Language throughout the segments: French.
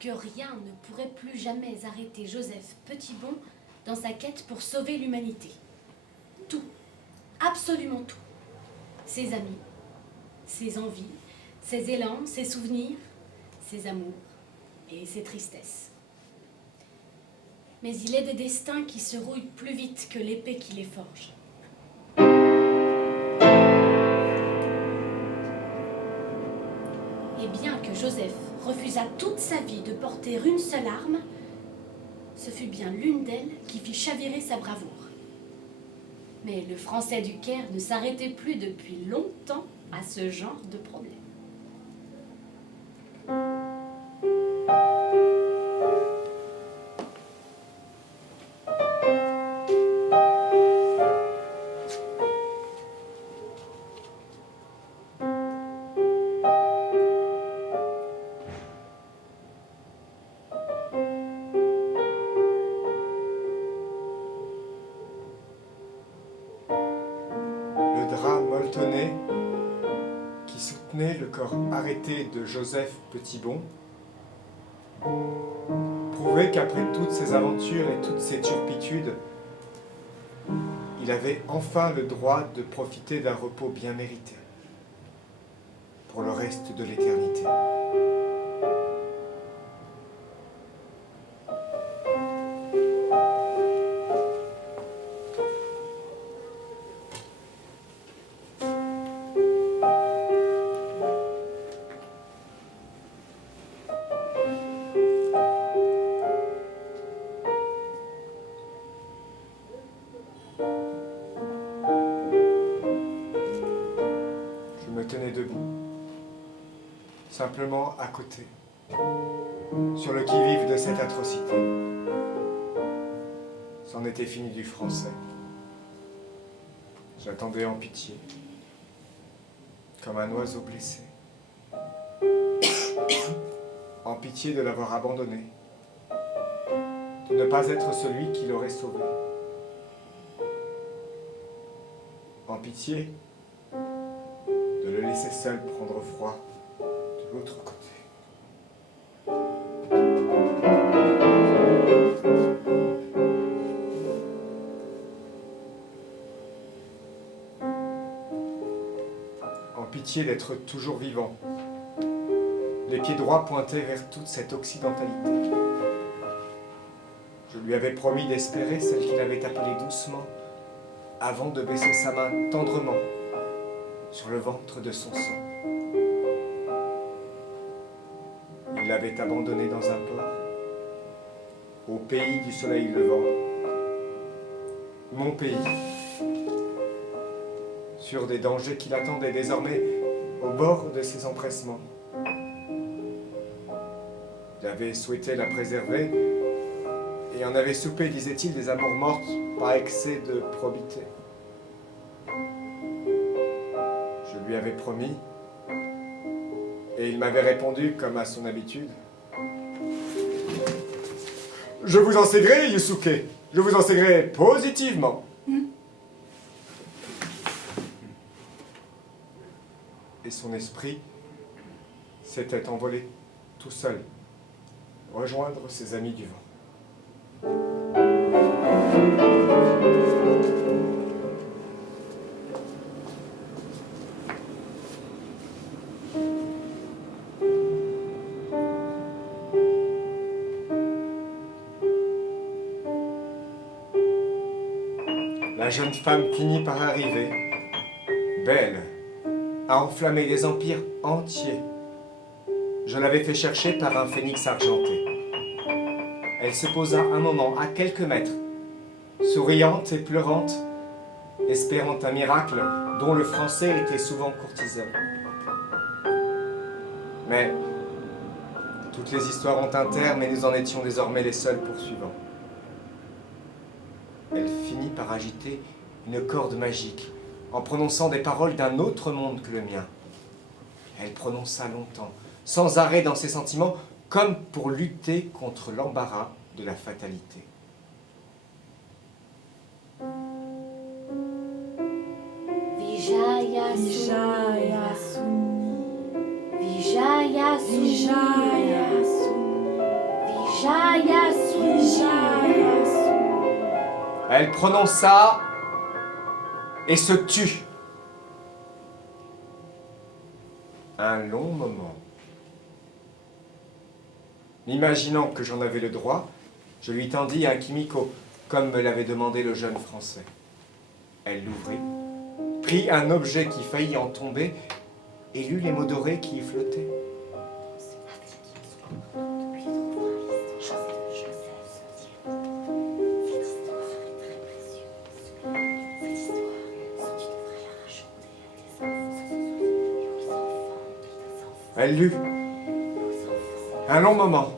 que rien ne pourrait plus jamais arrêter Joseph Petitbon dans sa quête pour sauver l'humanité. Tout, absolument tout. Ses amis, ses envies, ses élans, ses souvenirs, ses amours et ses tristesses. Mais il est des destins qui se rouillent plus vite que l'épée qui les forge. Et bien que Joseph refusa toute sa vie de porter une seule arme, ce fut bien l'une d'elles qui fit chavirer sa bravoure. Mais le Français du Caire ne s'arrêtait plus depuis longtemps à ce genre de problème. Qui soutenait le corps arrêté de Joseph Petitbon prouvait qu'après toutes ces aventures et toutes ces turpitudes, il avait enfin le droit de profiter d'un repos bien mérité pour le reste de l'éternité. Tenait debout, simplement à côté, sur le qui-vive de cette atrocité. C'en était fini du français. J'attendais en pitié, comme un oiseau blessé, en pitié de l'avoir abandonné, de ne pas être celui qui l'aurait sauvé, en pitié de le laisser seul prendre froid de l'autre côté. En pitié d'être toujours vivant, les pieds droits pointés vers toute cette occidentalité. Je lui avais promis d'espérer celle qu'il avait appelée doucement avant de baisser sa main tendrement sur le ventre de son sang. Il l'avait abandonné dans un port, au pays du soleil levant, mon pays, sûr des dangers qui l'attendaient désormais au bord de ses empressements. Il avait souhaité la préserver et en avait soupé, disait-il, des amours mortes par excès de probité. Je lui avais promis, et il m'avait répondu, comme à son habitude, « Je vous enseignerai, Yusuke, je vous enseignerai positivement. » Et son esprit s'était envolé tout seul, rejoindre ses amis du vent. La jeune femme finit par arriver, belle, à enflammer des empires entiers. Je l'avais fait chercher par un phénix argenté. Elle se posa un moment à quelques mètres, souriante et pleurante, espérant un miracle dont le français était souvent courtisan. Mais toutes les histoires ont un terme et nous en étions désormais les seuls poursuivants. Elle finit par agiter une corde magique en prononçant des paroles d'un autre monde que le mien. Elle prononça longtemps, sans arrêt dans ses sentiments, comme pour lutter contre l'embarras de la fatalité. Vijaya Suni, Vijaya Suni, Ieyasu. Elle prononce ça et se tue. Un long moment. Imaginant que j'en avais le droit, je lui tendis un kimiko, comme me l'avait demandé le jeune Français. Elle l'ouvrit, prit un objet qui faillit en tomber et lut les mots dorés qui y flottaient. Elle lut. Un long moment.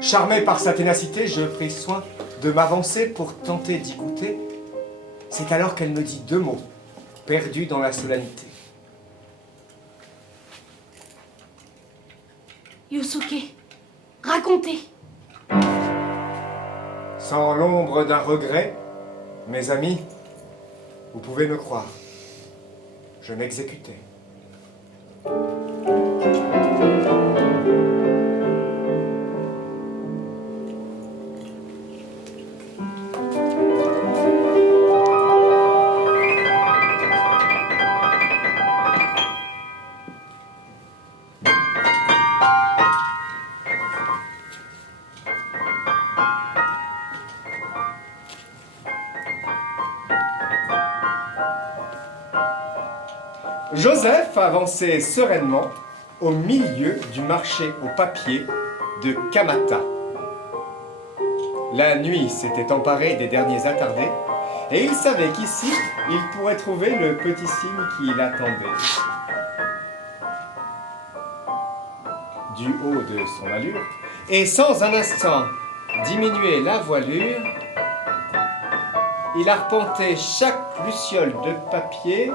Charmé par sa ténacité, je pris soin de m'avancer pour tenter d'y goûter. C'est alors qu'elle me dit 2 mots, perdus dans la solennité. Yosuke, racontez. Sans l'ombre d'un regret, mes amis, vous pouvez me croire, je m'exécutais. Joseph avançait sereinement au milieu du marché au papier de Kamata. La nuit s'était emparée des derniers attardés et il savait qu'ici, il pourrait trouver le petit signe qui l'attendait. Du haut de son allure, et sans un instant diminuer la voilure, il arpentait chaque luciole de papier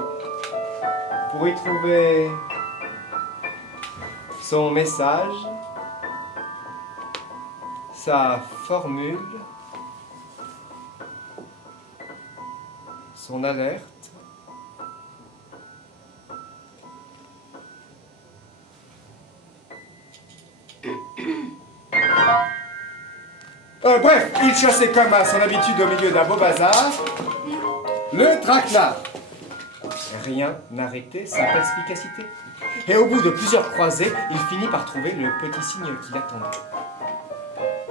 pour y trouver son message, sa formule, son alerte. Bref, il chassait comme à son habitude au milieu d'un beau bazar le traquenard. Rien n'arrêtait sa perspicacité. Et au bout de plusieurs croisées, il finit par trouver le petit signe qui l'attendait.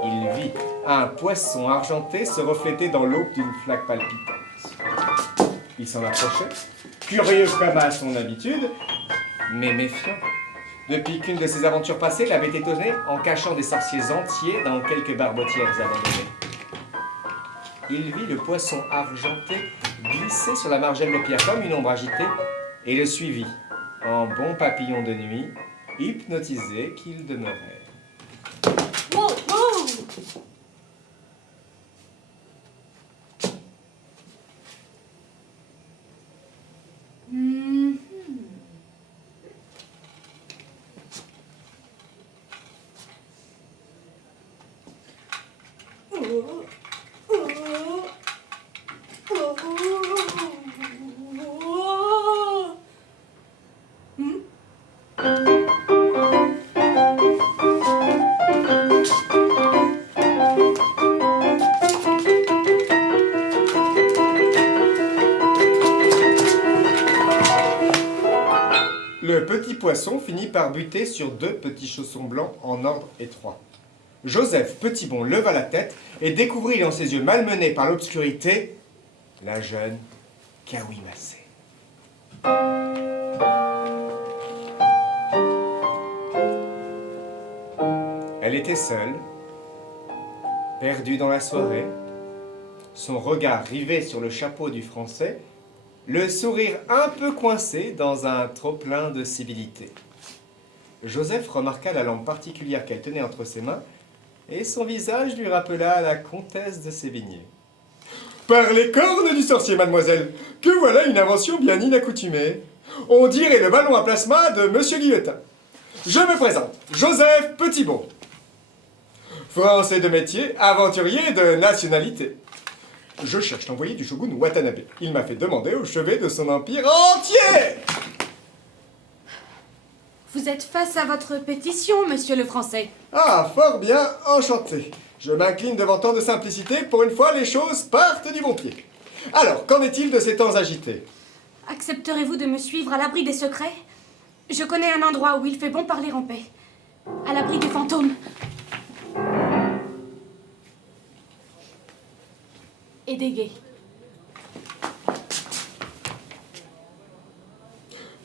Il vit un poisson argenté se refléter dans l'eau d'une flaque palpitante. Il s'en approchait, curieux comme à son habitude, mais méfiant. Depuis qu'une de ses aventures passées l'avait étonné en cachant des sorciers entiers dans quelques barbotières abandonnées. Il vit le poisson argenté glisser sur la margelle de pierre comme une ombre agitée et le suivit, en bon papillon de nuit, hypnotisé qu'il demeurait. Wow, wow. Le petit poisson finit par buter sur 2 petits chaussons blancs en ordre étroit. Joseph Petitbon leva la tête et découvrit dans ses yeux malmenés par l'obscurité la jeune Kawimase. Elle était seule, perdue dans la soirée, son regard rivé sur le chapeau du Français, le sourire un peu coincé dans un trop-plein de civilité. Joseph remarqua la lampe particulière qu'elle tenait entre ses mains et son visage lui rappela la comtesse de Sévigné. « Par les cornes du sorcier, mademoiselle, que voilà une invention bien inaccoutumée. On dirait le ballon à plasma de Monsieur Guillotin. Je me présente, Joseph Petitbon. Français de métier, aventurier de nationalité. Je cherche l'envoyé du shogun Watanabe. Il m'a fait demander au chevet de son empire entier. Vous êtes face à votre pétition, monsieur le Français. Ah, fort bien, enchanté. Je m'incline devant tant de simplicité. Pour une fois, les choses partent du bon pied. Alors, qu'en est-il de ces temps agités? Accepterez-vous de me suivre à l'abri des secrets? Je connais un endroit où il fait bon parler en paix. À l'abri des fantômes. Et des gays.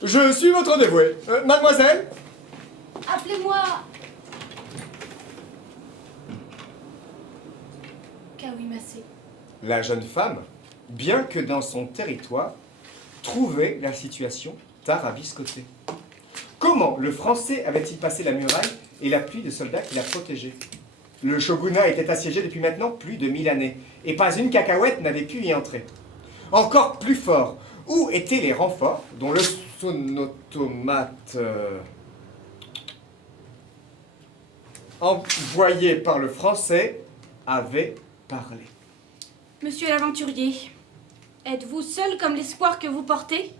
Je suis votre dévoué. Mademoiselle? Appelez-moi... Kawi Massé. La jeune femme, bien que dans son territoire, trouvait la situation tarabiscotée. Comment le Français avait-il passé la muraille et la pluie de soldats qui la protégeaient? Le shogunat était assiégé depuis maintenant plus de 1000 années, et pas une cacahuète n'avait pu y entrer. Encore plus fort, où étaient les renforts dont le sonotomate envoyé par le Français avait parlé? Monsieur l'aventurier, êtes-vous seul comme l'espoir que vous portez?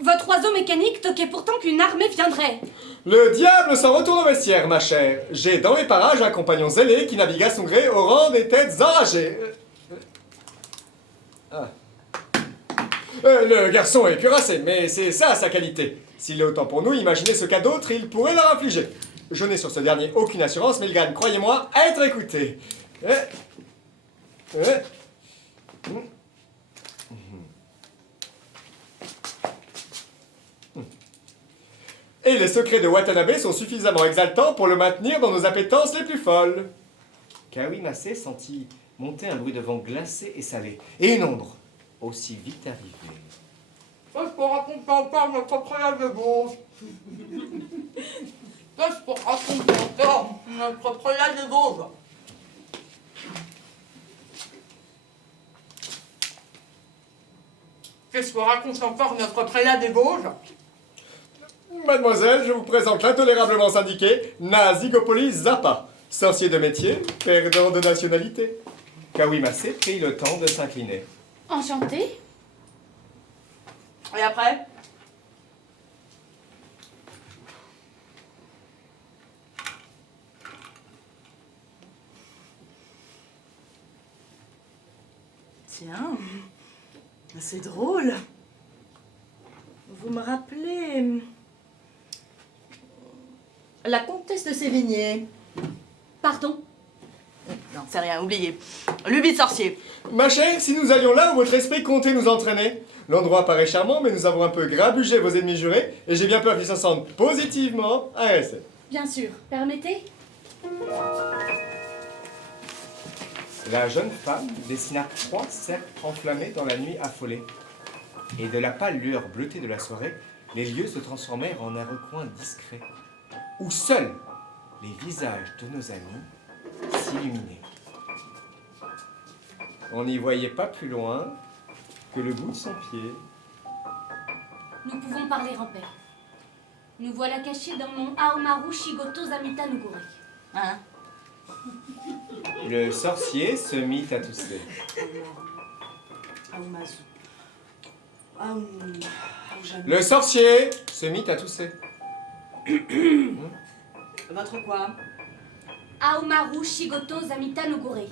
Votre oiseau mécanique toquait pourtant qu'une armée viendrait. Le diable s'en retourne au vestiaire, ma chère. J'ai dans les parages un compagnon zélé qui navigue à son gré au rang des têtes enragées. Le garçon est cuirassé, mais c'est ça sa qualité. S'il est autant pour nous, imaginez ce qu'à d'autres il pourrait leur infliger. Je n'ai sur ce dernier aucune assurance, mais il gagne, croyez-moi, à être écouté. Et les secrets de Watanabe sont suffisamment exaltants pour le maintenir dans nos appétences les plus folles. Kawi Massé sentit monter un bruit de vent glacé et salé, et une ombre aussi vite arrivée. Qu'est-ce qu'on raconte encore notre préalable de gauche? Qu'est-ce qu'on raconte encore notre préalable de gauche? Qu'est-ce qu'on raconte encore notre prélat des Vosges? Mademoiselle, je vous présente l'intolérablement syndiqué Nazigopolis Zappa, sorcier de métier, perdant de nationalité. Kawi Massé prit le temps de s'incliner. Enchanté. Et après? Tiens, c'est drôle. Vous me rappelez la comtesse de Sévigné. Pardon? Non, c'est rien, oubliez. Lubie de sorcier. Ma chère, si nous allions là où votre esprit comptait nous entraîner. L'endroit paraît charmant, mais nous avons un peu grabugé vos ennemis jurés, et j'ai bien peur qu'ils s'en sentent positivement agressés. Bien sûr. Permettez? La jeune femme dessina 3 cercles enflammés dans la nuit affolée. Et de la pâle lueur bleutée de la soirée, les lieux se transformèrent en un recoin discret, où seuls les visages de nos amis s'illuminaient. On n'y voyait pas plus loin que le bout de son pied. Nous pouvons parler en paix. Nous voilà cachés dans mon Aomaru Shigoto Zamita Nugure. Hein? Le sorcier se mit à tousser. Aoumazu. Le sorcier se mit à tousser. Votre quoi? Aomaru Shigoto Zamita Nugure.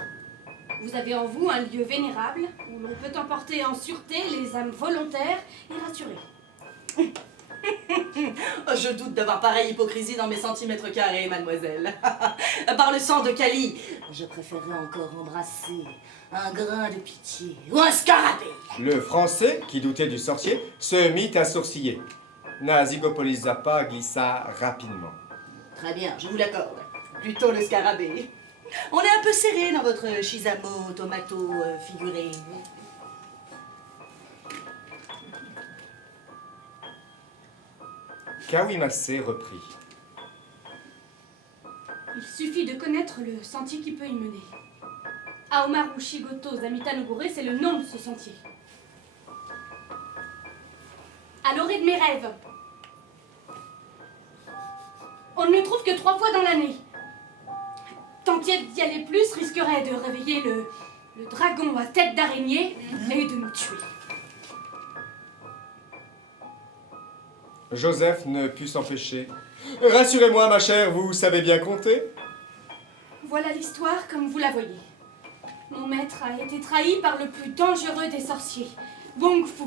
Vous avez en vous un lieu vénérable où l'on peut emporter en sûreté les âmes volontaires et rassurées. Je doute d'avoir pareille hypocrisie dans mes centimètres carrés, mademoiselle. Par le sang de Kali, je préférerais encore embrasser un grain de pitié ou un scarabée. Le Français, qui doutait du sorcier, se mit à sourciller. Nazigopolis Zappa glissa rapidement. Très bien, je vous l'accorde. Plutôt le scarabée. On est un peu serré dans votre Shizamo tomato figuré. Kawi Massé reprit. Il suffit de connaître le sentier qui peut y mener. Aomaru Shigoto Zamita Nugure, c'est le nom de ce sentier. À l'orée de mes rêves. On ne le trouve que 3 fois dans l'année. Tenter d'y aller plus risquerait de réveiller le dragon à tête d'araignée et de nous tuer. Joseph ne put s'empêcher. Rassurez-moi, ma chère, vous savez bien compter? Voilà l'histoire comme vous la voyez. Mon maître a été trahi par le plus dangereux des sorciers, Wong Fu.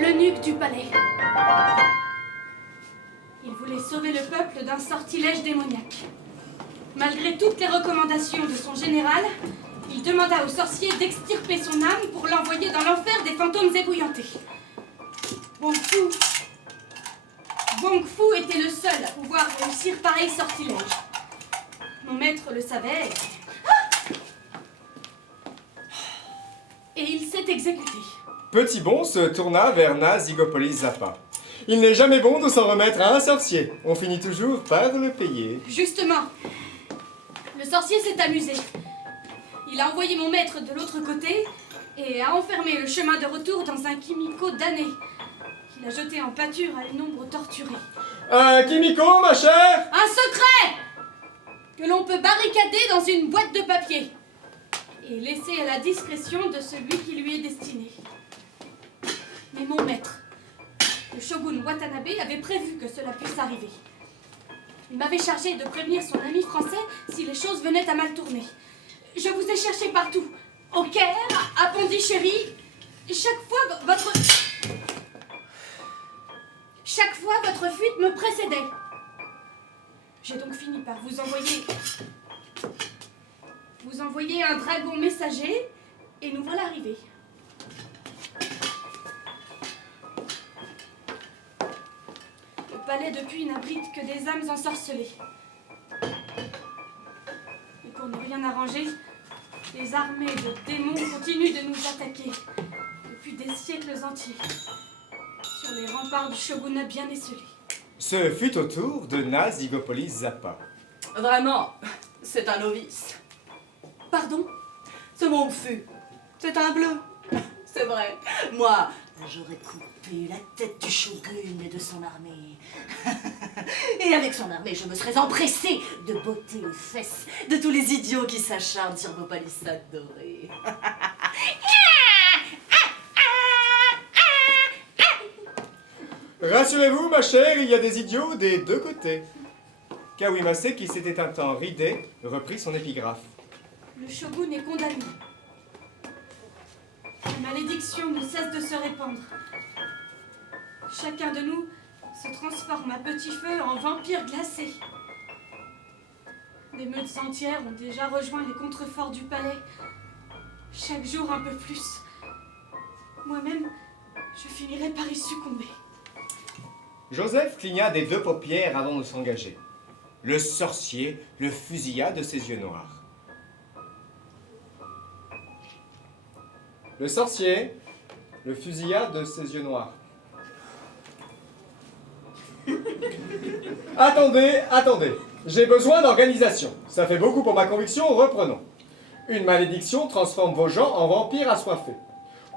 L'eunuque du palais. Il voulait sauver le peuple d'un sortilège démoniaque. Malgré toutes les recommandations de son général, il demanda au sorcier d'extirper son âme pour l'envoyer dans l'enfer des fantômes ébouillantés. Wong Fu était le seul à pouvoir réussir pareil sortilège. Mon maître le savait. Et il s'est exécuté. Petit Bon se tourna vers Nazigopolis Zappa. Il n'est jamais bon de s'en remettre à un sorcier. On finit toujours par le payer. Justement, le sorcier s'est amusé. Il a envoyé mon maître de l'autre côté et a enfermé le chemin de retour dans un kimiko damné qu'il a jeté en pâture à une ombre torturée. Un Kimiko, ma chère? Un secret que l'on peut barricader dans une boîte de papier et laisser à la discrétion de celui qui lui est destiné. Mais mon maître, le shogun Watanabe, avait prévu que cela puisse arriver. Il m'avait chargé de prévenir son ami français si les choses venaient à mal tourner. Je vous ai cherché partout, au Caire, à Pondichéry. Chaque fois, votre fuite me précédait. J'ai donc fini par vous envoyer un dragon messager, et nous voilà arrivés. Le palais depuis n'abrite que des âmes ensorcelées. Et pour ne rien arranger, les armées de démons continuent de nous attaquer depuis des siècles entiers sur les remparts du shogunat bien esselés. Ce fut au tour de Nazigopolis Zappa. Vraiment, c'est un novice. Pardon? Ce Wong Fu, c'est un bleu. C'est vrai. Moi, j'aurais coupé la tête du shogun et de son armée. Et avec son armée, je me serais empressée de botter les fesses de tous les idiots qui s'acharnent sur vos palissades dorées. Rassurez-vous, ma chère, il y a des idiots des deux côtés. Kawimase, qui s'était un temps ridé, reprit son épigraphe. Le shogun est condamné. La malédiction ne cesse de se répandre. Chacun de nous se transforme à petit feu en vampire glacé. Des meutes entières ont déjà rejoint les contreforts du palais. Chaque jour un peu plus. Moi-même, je finirai par y succomber. Joseph cligna des deux paupières avant de s'engager. Le sorcier le fusilla de ses yeux noirs. Le sorcier le fusilla de ses yeux noirs. Attendez. J'ai besoin d'organisation. Ça fait beaucoup pour ma conviction, reprenons. Une malédiction transforme vos gens en vampires assoiffés.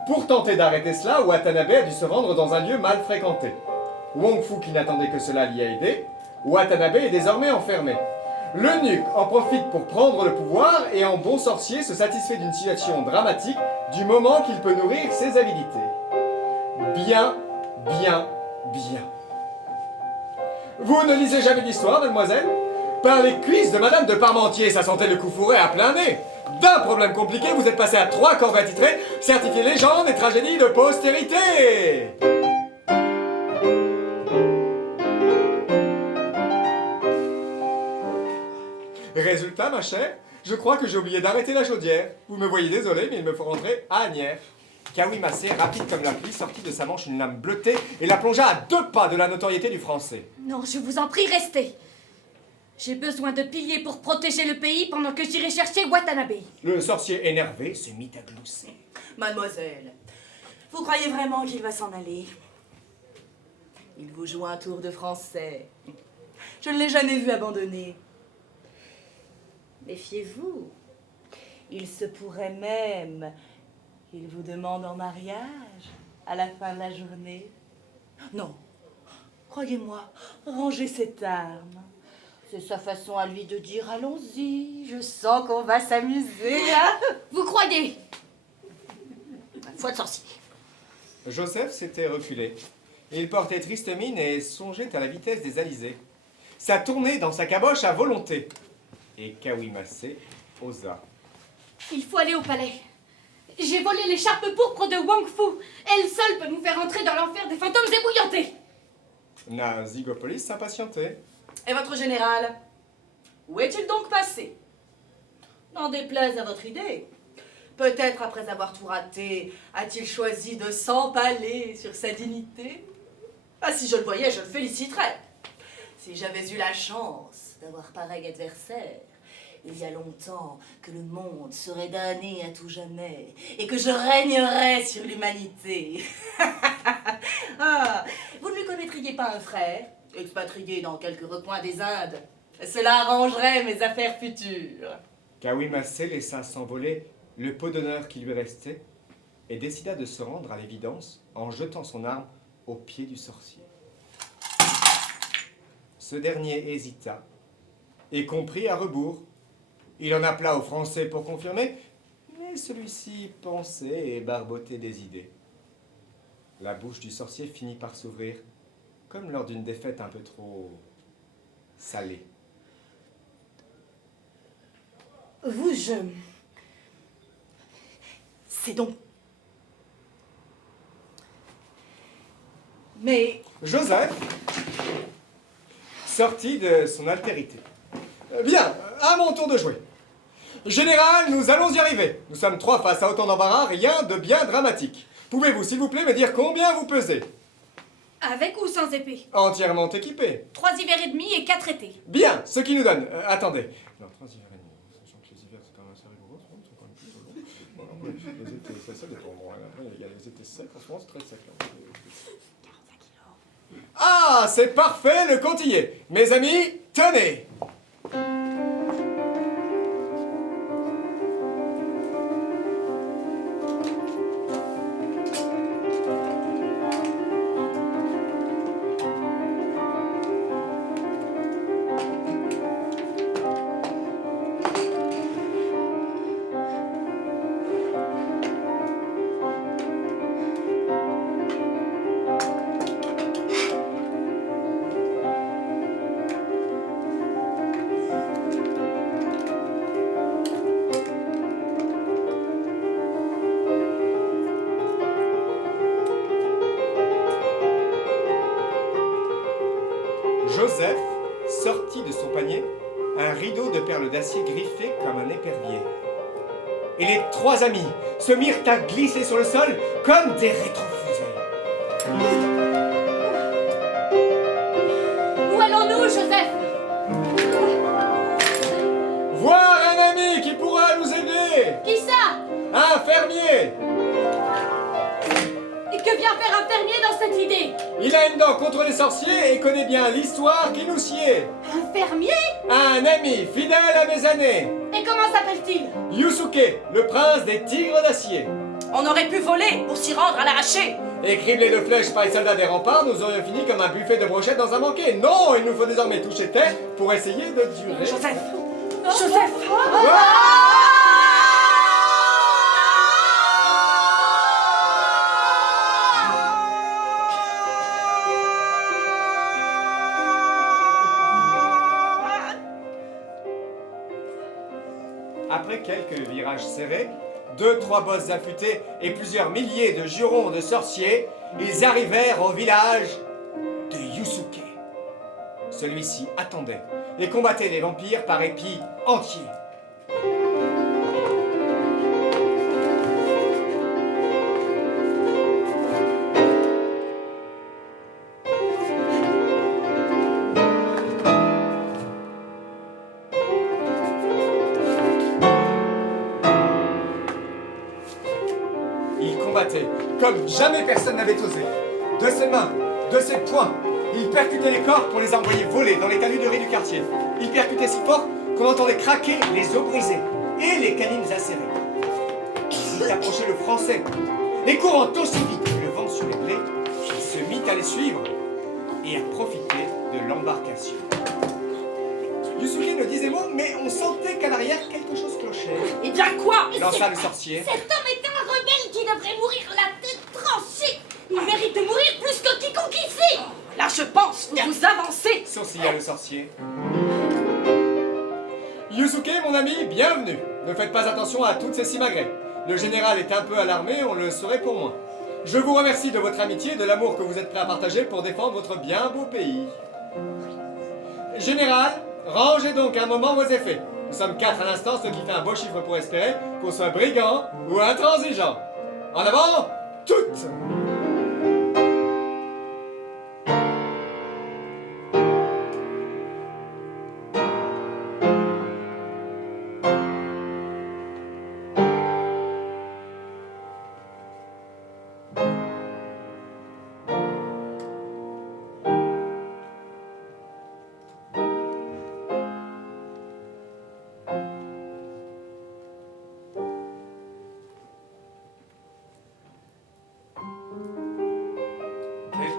Pour tenter d'arrêter cela, Watanabe a dû se rendre dans un lieu mal fréquenté. Wong Fu, qui n'attendait que cela, l'y a aidé. Watanabe est désormais enfermé. L'eunuque en profite pour prendre le pouvoir et en bon sorcier se satisfait d'une situation dramatique du moment qu'il peut nourrir ses habilités. Bien. Vous ne lisez jamais d'histoire, mademoiselle? Par les cuisses de Madame de Parmentier, ça sentait le coup fourré à plein nez. D'un problème compliqué, vous êtes passé à 3 corbeilles attitrées, certifiées légendes et tragédies de postérité. Résultat, ma chère, je crois que j'ai oublié d'arrêter la chaudière. Vous me voyez désolé, mais il me faut rentrer à Agnières. Kawimase, rapide comme la pluie, sortit de sa manche une lame bleutée et la plongea à 2 pas de la notoriété du français. Non, je vous en prie, restez. J'ai besoin de piliers pour protéger le pays pendant que j'irai chercher Watanabe. Le sorcier énervé se mit à glousser. Mademoiselle, vous croyez vraiment qu'il va s'en aller? Il vous joue un tour de français. Je ne l'ai jamais vu abandonner. Méfiez-vous. Il se pourrait même qu'il vous demande en mariage à la fin de la journée. Non, croyez-moi, rangez cette arme. C'est sa façon à lui de dire « Allons-y, je sens qu'on va s'amuser. » Vous croyez? Foi de sorcier. Joseph s'était reculé. Il portait triste mine et songeait à la vitesse des alizés. Ça tournait dans sa caboche à volonté. Et Kawimase osa. Il faut aller au palais. J'ai volé l'écharpe pourpre de Wang Fu. Elle seule peut nous faire entrer dans l'enfer des fantômes ébouillantés. Nazigopolis s'impatientait. Et votre général? Où est-il donc passé? N'en déplaise à votre idée. Peut-être après avoir tout raté, a-t-il choisi de s'empaler sur sa dignité? Ah, si je le voyais, je le féliciterais. Si j'avais eu la chance d'avoir pareil adversaire, il y a longtemps que le monde serait damné à tout jamais et que je régnerais sur l'humanité. Ah, vous ne lui connaîtriez pas un frère, expatrié dans quelques recoins des Indes? Cela arrangerait mes affaires futures. Kawimase laissa s'envoler le pot d'honneur qui lui restait et décida de se rendre à l'évidence en jetant son arme aux pieds du sorcier. Ce dernier hésita et comprit à rebours. Il en appela au Français pour confirmer, mais celui-ci pensait et barbotait des idées. La bouche du sorcier finit par s'ouvrir, comme lors d'une défaite un peu trop salée. Vous, c'est donc... Mais... Joseph sortit de son altérité. Bien, à mon tour de jouer. Général, nous allons y arriver. Nous sommes 3 face à autant d'embarras, rien de bien dramatique. Pouvez-vous, s'il vous plaît, me dire combien vous pesez? Avec ou sans épée? Entièrement équipé. 3 hivers et demi et 4 étés. Bien, ce qui nous donne... attendez. Non, 3 hivers et demi. Sachant que les hivers, c'est quand même assez rigoureux. C'est quand même plutôt long. Bon, après, les étés, ça dépend. Bon, après, il y a les étés secs. En ce moment, c'est très sec. Là. Ah, c'est parfait, le compte y est. Mes amis, tenez. Joseph sortit de son panier un rideau de perles d'acier griffé comme un épervier. Et les 3 amis se mirent à glisser sur le sol comme des rétrofusées. Où allons-nous, Joseph? Voir un ami qui pourra nous aider. Qui ça? Un fermier. Et que vient faire un fermier dans cette idée? Il a une dent contre les sorciers et connaît bien l'histoire qui nous sied. Un fermier? Un ami fidèle à mes années. Et comment s'appelle-t-il? Yusuke, le prince des tigres d'acier. on aurait pu voler pour s'y rendre à l'arraché. Et criblés de flèches par les soldats des remparts, nous aurions fini comme un buffet de brochettes dans un banquet. Non, il nous faut désormais toucher terre pour essayer de durer. Joseph Joseph Après quelques virages serrés, 2-3 bosses affûtées et plusieurs milliers de jurons de sorciers, ils arrivèrent au village de Yusuke. Celui-ci attendait et combattait les vampires par épis entiers. Il combattait comme jamais personne n'avait osé. De ses mains, de ses poings, il percutait les corps pour les envoyer voler dans les talus de riz du quartier. Il percutait si fort qu'on entendait craquer les os brisés et les canines acérées. Il approchait le français et courant aussi vite que le vent sur les blés, il se mit à les suivre et à profiter de l'embarcation. Yusuke ne disait mot, mais on sentait qu'à l'arrière quelque chose clochait. Eh bien quoi? Lança le sorcier. Cet homme est un rebelle qui devrait mourir la tête tranchée. Il mérite de mourir plus que quiconque ici. Là, je pense, vous vous avancez. Sourcilla le sorcier. Yusuke, mon ami, bienvenue. Ne faites pas attention à toutes ces simagrées. Le général est un peu alarmé, on le saurait pour moi. Je vous remercie de votre amitié et de l'amour que vous êtes prêt à partager pour défendre votre bien beau pays. Général, rangez donc un moment vos effets. Nous sommes 4 à l'instant, ce qui fait un beau chiffre pour espérer qu'on soit brigand ou intransigeant. En avant, toutes!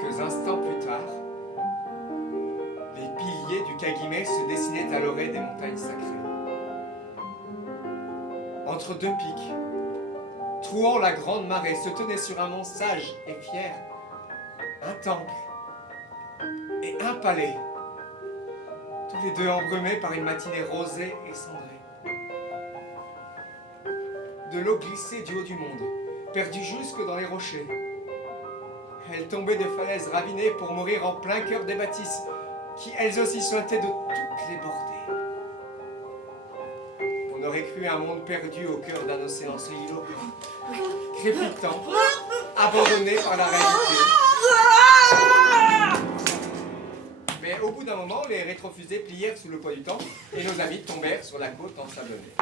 Quelques instants plus tard, les piliers du Kagime se dessinaient à l'orée des montagnes sacrées. Entre deux pics, trouant la grande marée, se tenait sur un mont sage et fier un temple et un palais, tous les deux embrumés par une matinée rosée et cendrée. De l'eau glissait du haut du monde, perdue jusque dans les rochers. Elle tombait des falaises ravinées pour mourir en plein cœur des bâtisses, qui elles aussi suintaient de toutes les bordées. On aurait cru un monde perdu au cœur d'un océan soliloque, crépitant, abandonné par la réalité. Mais au bout d'un moment, les rétrofusées plièrent sous le poids du temps et nos amis tombèrent sur la côte ensablonnée.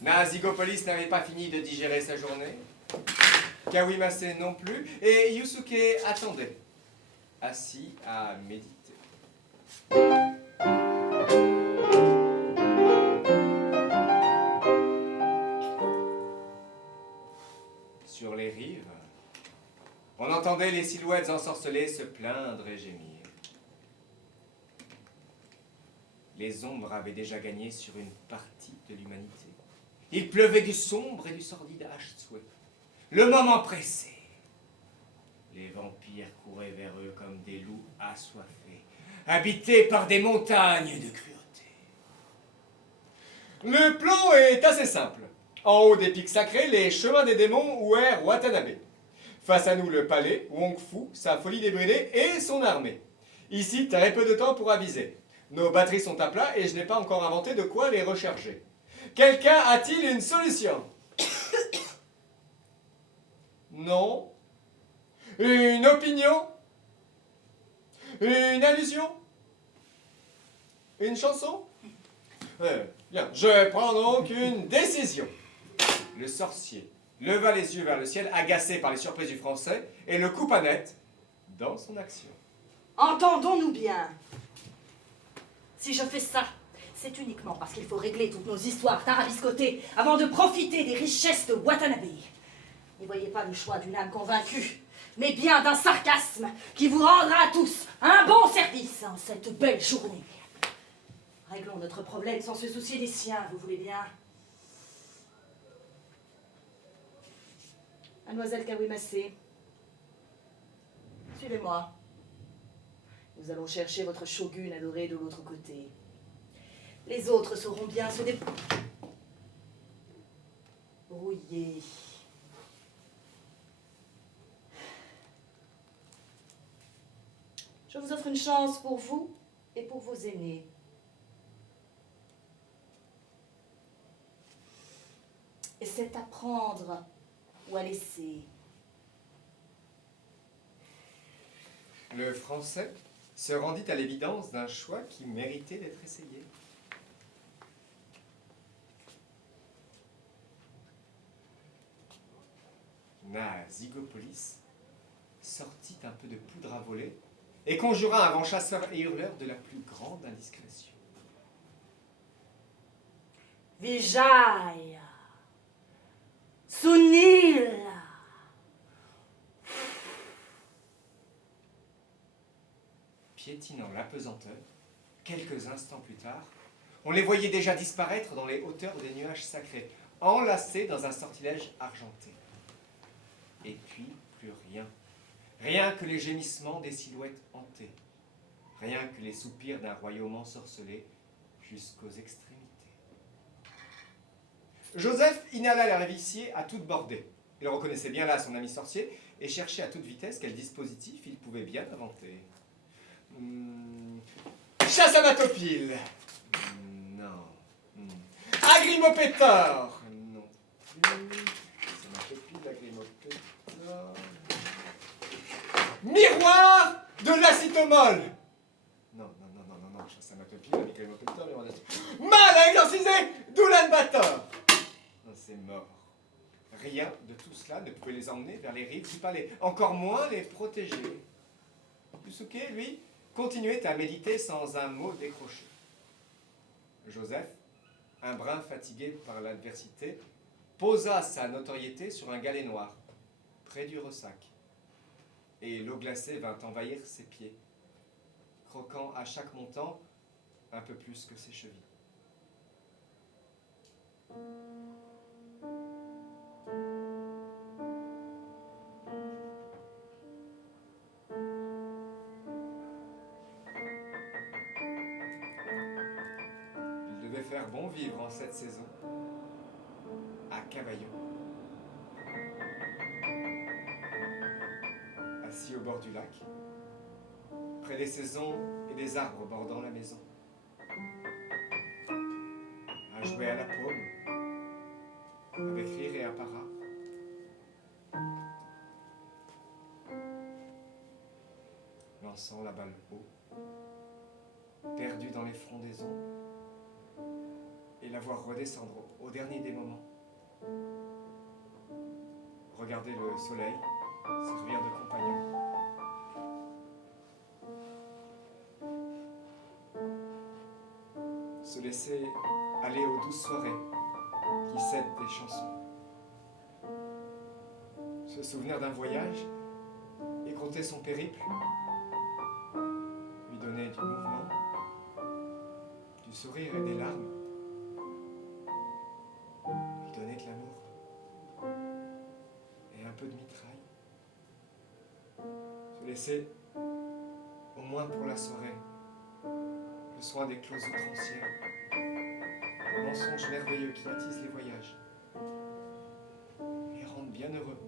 Nazigopolis n'avait pas fini de digérer sa journée. Kawimase non plus, et Yusuke attendait, assis à méditer. Sur les rives, on entendait les silhouettes ensorcelées se plaindre et gémir. Les ombres avaient déjà gagné sur une partie de l'humanité. Il pleuvait du sombre et du sordide à souhait. Le moment pressé. Les vampires couraient vers eux comme des loups assoiffés, habités par des montagnes de cruauté. Le plan est assez simple. En haut des pics sacrés, les chemins des démons ouèrent Watanabe. Face à nous, le palais, Wongfu, sa folie débridée et son armée. Ici, très peu de temps pour aviser. Nos batteries sont à plat et je n'ai pas encore inventé de quoi les recharger. Quelqu'un a-t-il une solution? Non? Une opinion? Une allusion? Une chanson? Bien, je prends donc une décision. Le sorcier leva les yeux vers le ciel, agacé par les surprises du français, et le coupa net dans son action. Entendons-nous bien. Si je fais ça, c'est uniquement parce qu'il faut régler toutes nos histoires tarabiscotées avant de profiter des richesses de Watanabe. N'y voyez pas le choix d'une âme convaincue, mais bien d'un sarcasme qui vous rendra à tous un bon service en cette belle journée. Réglons notre problème sans se soucier des siens, vous voulez bien? Mademoiselle Kawimase, suivez-moi. Nous allons chercher votre shogun adoré de l'autre côté. Les autres sauront bien se débrouiller. Je vous offre une chance pour vous et pour vos aînés. Et c'est à prendre ou à laisser. Le Français se rendit à l'évidence d'un choix qui méritait d'être essayé. Nazigopolis sortit un peu de poudre à voler et conjura un vent chasseur et hurleur de la plus grande indiscrétion. Vijaya, Sunil. Piétinant l'apesanteur, quelques instants plus tard, on les voyait déjà disparaître dans les hauteurs des nuages sacrés, enlacés dans un sortilège argenté. Et puis, plus rien. Rien que les gémissements des silhouettes hantées. Rien que les soupirs d'un royaume ensorcelé jusqu'aux extrémités. Joseph inhala l'air vicié à toute bordée. Il reconnaissait bien là son ami sorcier et cherchait à toute vitesse quel dispositif il pouvait bien inventer. Chasse à Matopile. Non. Agrimopétor. Non plus. Chasse à Matopile, Agrimopétor. Miroir de l'acitomol. Non. Chasse à Matopile, Agrimopétor, miroir de l'acitomol. Mal à exorciser d'Ulan Bator. Non, c'est mort. Rien de tout cela ne pouvait les emmener vers les rives du palais, encore moins les protéger. Yusuke, lui, continuait à méditer sans un mot décroché. Joseph, un brin fatigué par l'adversité, posa sa notoriété sur un galet noir, près du ressac. Et l'eau glacée vint envahir ses pieds, croquant à chaque montant un peu plus que ses chevilles. Il devait faire bon vivre en cette saison, à Cavaillon, assis au bord du lac, près des saisons et des arbres bordant la maison, à jouer à la paume, avec rire et apparat. Lançant la balle haut, perdu dans les frondaisons, et la voir redescendre au dernier des moments. Regarder le soleil servir de compagnon. Se laisser aller aux douces soirées qui cèdent des chansons. Se souvenir d'un voyage et compter son périple, lui donner du mouvement, du sourire et des larmes, lui donner de l'amour et un peu de mitraille. Se laisser, au moins pour la soirée, le soin des clauses outrancières, le mensonge merveilleux qui attise les voyages, les rendre bien heureux,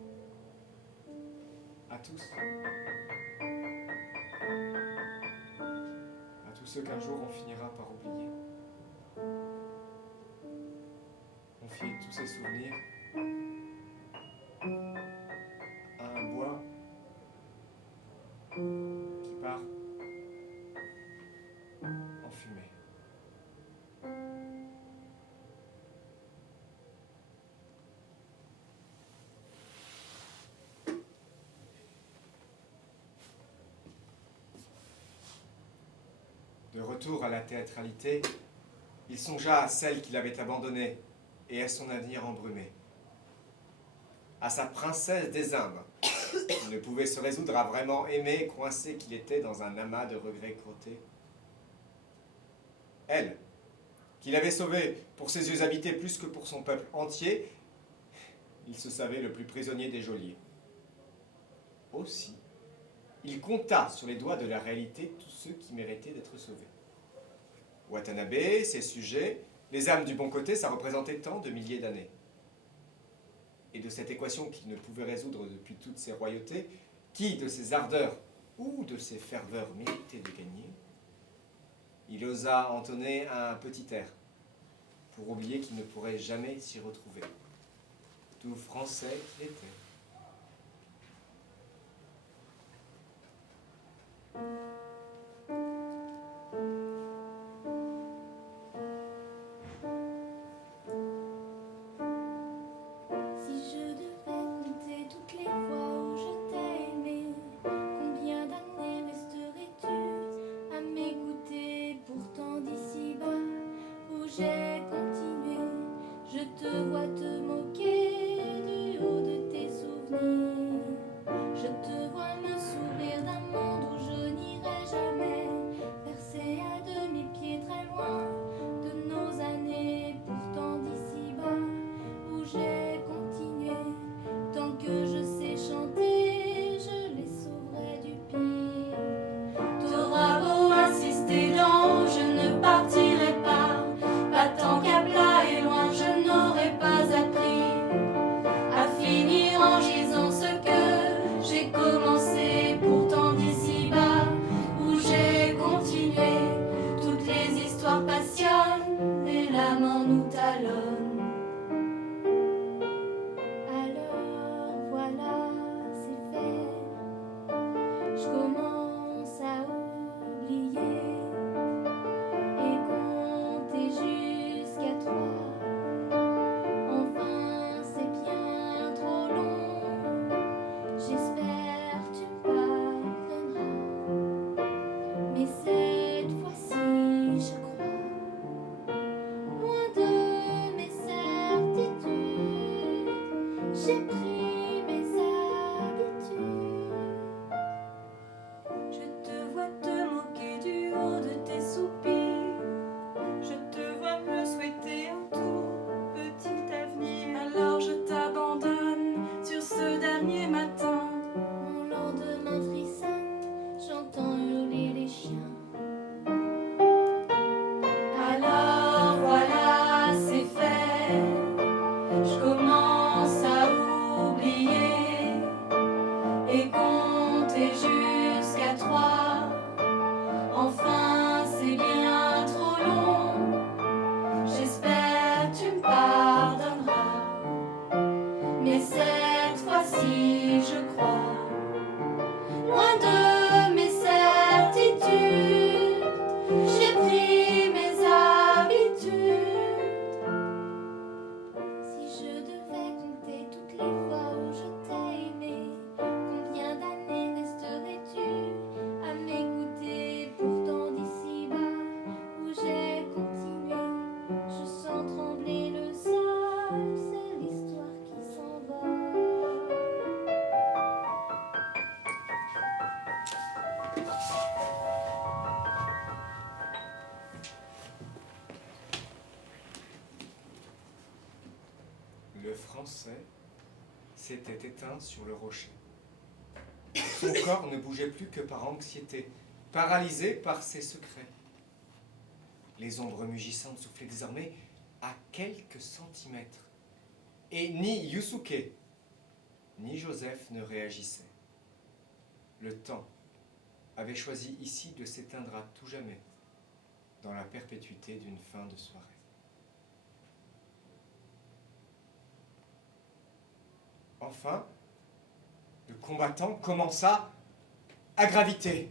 à tous. À tous ceux qu'un jour on finira par oublier. Confier tous ces souvenirs à un bois qui part en fumée. De retour à la théâtralité, il songea à celle qu'il avait abandonnée et à son avenir embrumé. À sa princesse des Indes. Il ne pouvait se résoudre à vraiment aimer, coincé qu'il était dans un amas de regrets crottés. Elle, qu'il avait sauvée pour ses yeux habités plus que pour son peuple entier, il se savait le plus prisonnier des geôliers. Aussi, il compta sur les doigts de la réalité tous ceux qui méritaient d'être sauvés. Watanabe, ses sujets, les âmes du bon côté, ça représentait tant de milliers d'années. Et de cette équation qu'il ne pouvait résoudre depuis toutes ses royautés, qui de ses ardeurs ou de ses ferveurs méritait de gagner, il osa entonner un petit air, pour oublier qu'il ne pourrait jamais s'y retrouver, tout français qu'il était. Je te vois me sourire d'un monde où je n'irai Le Français s'était éteint sur le rocher. Son corps ne bougeait plus que par anxiété, paralysé par ses secrets. Les ombres mugissantes soufflaient désormais à quelques centimètres. Et ni Yusuke, ni Joseph ne réagissaient. Le temps avait choisi ici de s'éteindre à tout jamais, dans la perpétuité d'une fin de soirée. Enfin, le combattant commença à graviter.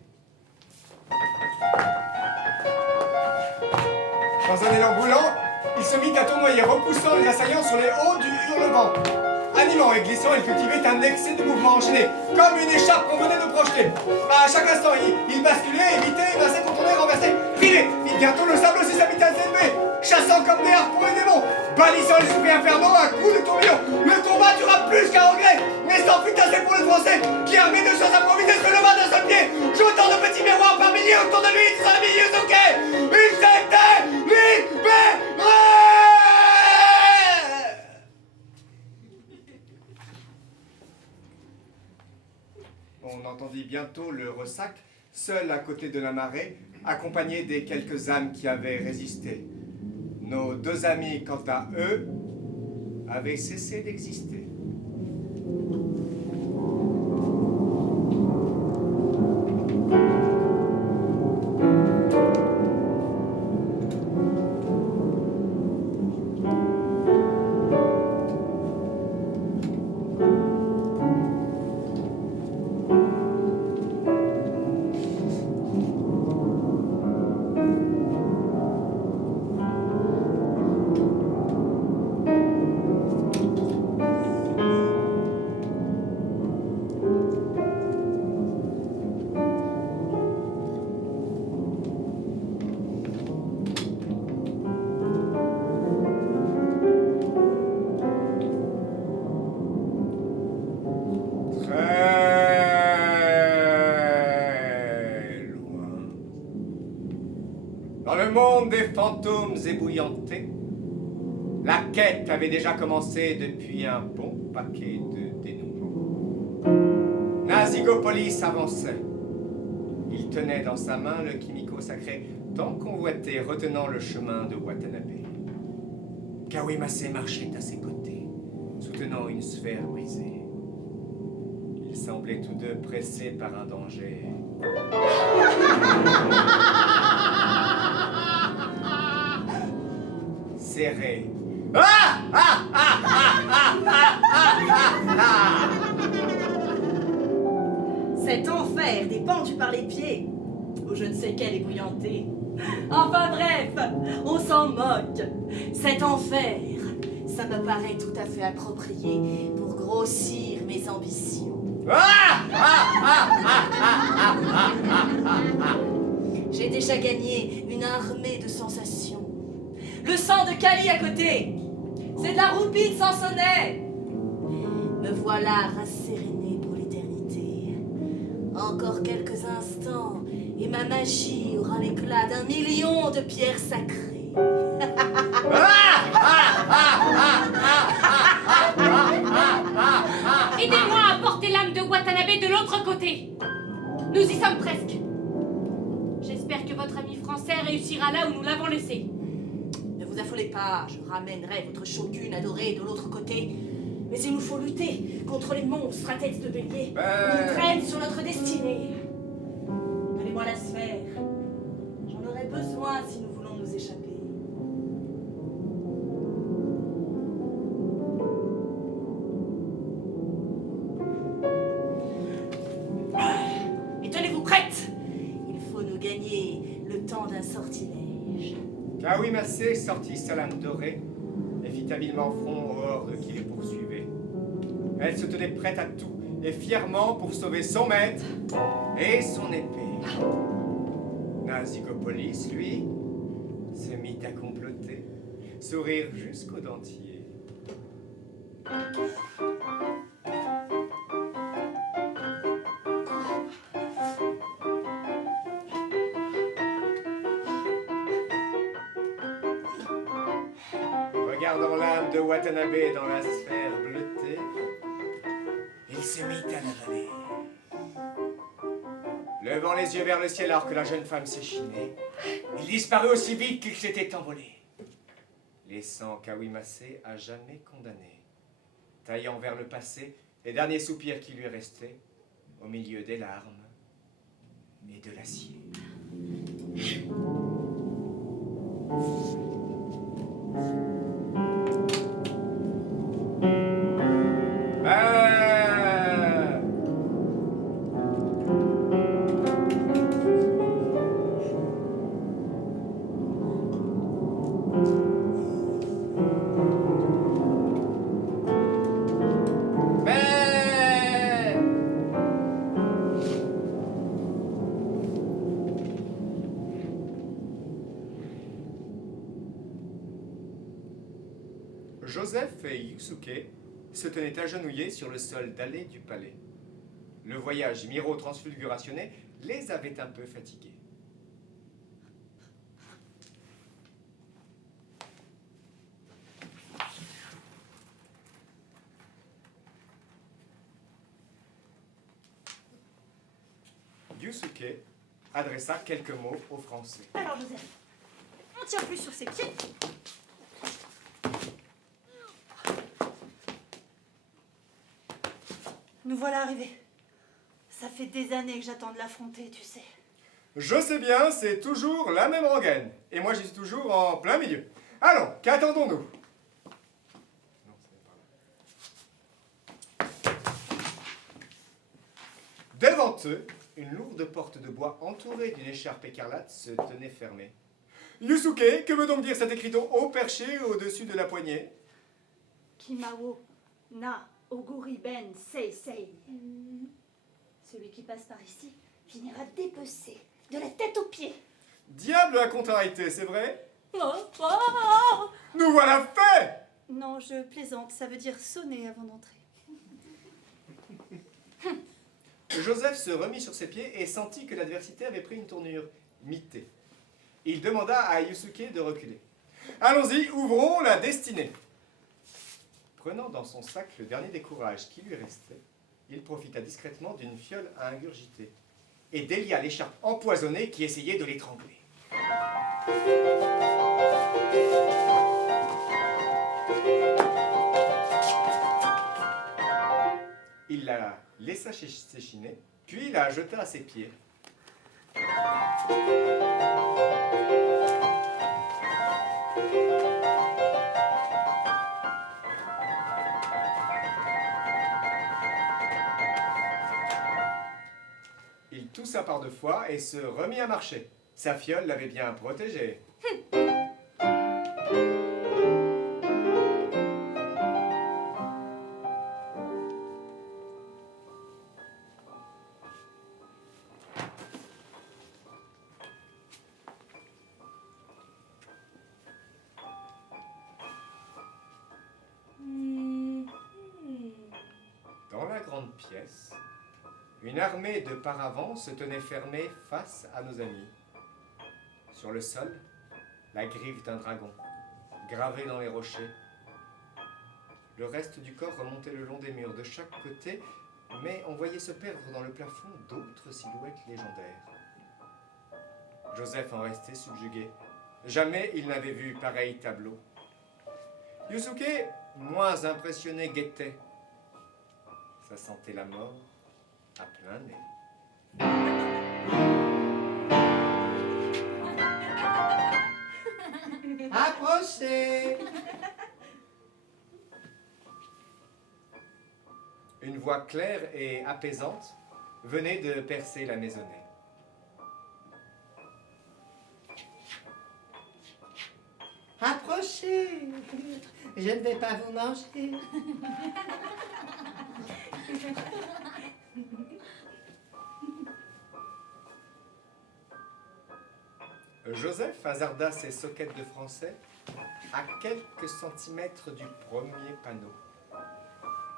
Dans un élan brûlant, il se mit à tournoyer, repoussant les assaillants sur les hauts du hurlement. Animant et glissant, il cultivait un excès de mouvements enchaînés, comme une écharpe qu'on venait de projeter. À chaque instant, il basculait, évitait, évinçait, contournait, renversait, privé. Bientôt, le sable aussi s'habitait à s'élever, chassant comme des harpons et démons, bannissant les esprits infernaux à coups de tourbillon. Le combat dura plus qu'un regret, mais s'en fut assez pour le Français, qui, armé de choses improvisées, se leva d'un seul pied, jetant de petits miroirs par milliers autour de lui, son ami Yusuke. Il s'était libéré. On entendit bientôt le ressac, seul à côté de la marée, accompagné des quelques âmes qui avaient résisté. Nos deux amis, quant à eux, avaient cessé d'exister. Des fantômes ébouillantés, la quête avait déjà commencé depuis un bon paquet de dénouements. Nazigopolis avançait. Il tenait dans sa main le kimiko sacré tant convoité, retenant le chemin de Watanabe. Kawemase marchait à ses côtés, soutenant une sphère brisée. Ils semblaient tous deux pressés par un danger. Serré. Cet enfer dépendu par les pieds, ou je ne sais quel ébouillanté. Enfin bref, on s'en moque. Cet enfer, ça me paraît tout à fait approprié pour grossir mes ambitions. J'ai déjà gagné une armée de sensations. Le sang de Kali à côté, c'est de la roupie de Sansonnet. Me voilà rassérénée pour l'éternité. Encore quelques instants et ma magie aura l'éclat d'un million de pierres sacrées. Aidez-moi à porter l'âme de Watanabe de l'autre côté. Nous y sommes presque. J'espère que votre ami français réussira là où nous l'avons laissé. Ne vous affolez pas, je ramènerai votre shogun adoré de l'autre côté. Mais il nous faut lutter contre les monstres à tête de bélier qui nous traînent sur notre destinée. Donnez-moi la sphère. J'en aurai besoin si nous voulons nous échapper. Et tenez-vous prête! Il faut nous gagner le temps d'un sortilège. Kawemase sortit sa lame dorée et fit habilement front aux hordes qui les poursuivaient. Elle se tenait prête à tout et fièrement pour sauver son maître et son épée. Nazigopolis, lui, se mit à comploter, sourire jusqu'aux dentiers. Regardant l'âme de Watanabe dans la sphère bleutée, il se mit à l'avaler. Levant les yeux vers le ciel alors que la jeune femme s'échinait, il disparut aussi vite qu'il s'était envolé, laissant Kawimase à jamais condamné, taillant vers le passé les derniers soupirs qui lui restaient, au milieu des larmes et de l'acier. Joseph et Yusuke se tenaient agenouillés sur le sol dallé du palais. Le voyage miro-transfigurationné les avait un peu fatigués. Yusuke adressa quelques mots aux Français. Alors, Joseph, on tient plus sur ses pieds. Nous voilà arrivés. Ça fait des années que j'attends de l'affronter, tu sais. Je sais bien, c'est toujours la même rengaine. Et moi, j'y suis toujours en plein milieu. Allons, qu'attendons-nous? Non, ce n'est pas là. Devant eux, une lourde porte de bois entourée d'une écharpe écarlate se tenait fermée. Yusuke, que veut donc dire cet écriteau haut perché au-dessus de la poignée? Kimao na oguri ben sei sei. Celui qui passe par ici finira dépecé, de la tête aux pieds. Diable la contrariété, c'est vrai? Oh, oh. Nous voilà faits! Non, je plaisante, ça veut dire sonner avant d'entrer. Joseph se remit sur ses pieds et sentit que l'adversité avait pris une tournure mitée. Il demanda à Yusuke de reculer. Allons-y, ouvrons la destinée. Prenant dans son sac le dernier des courages qui lui restait, il profita discrètement d'une fiole à ingurgiter et délia l'écharpe empoisonnée qui essayait de l'étrangler. Il la laissa s'échiner, puis la jeta à ses pieds. Il toussa par deux fois et se remit à marcher. Sa fiole l'avait bien protégé. Dans la grande pièce, une armée de paravents se tenait fermée face à nos amis. Sur le sol, la griffe d'un dragon, gravée dans les rochers. Le reste du corps remontait le long des murs de chaque côté, mais on voyait se perdre dans le plafond d'autres silhouettes légendaires. Joseph en restait subjugué. Jamais il n'avait vu pareil tableau. Yusuke, moins impressionné, guettait. Ça sentait la mort à plein nez. Approchez! Une voix claire et apaisante venait de percer la maisonnée. Approchez! Je ne vais pas vous manger. Joseph hasarda ses soquettes de français à quelques centimètres du premier panneau,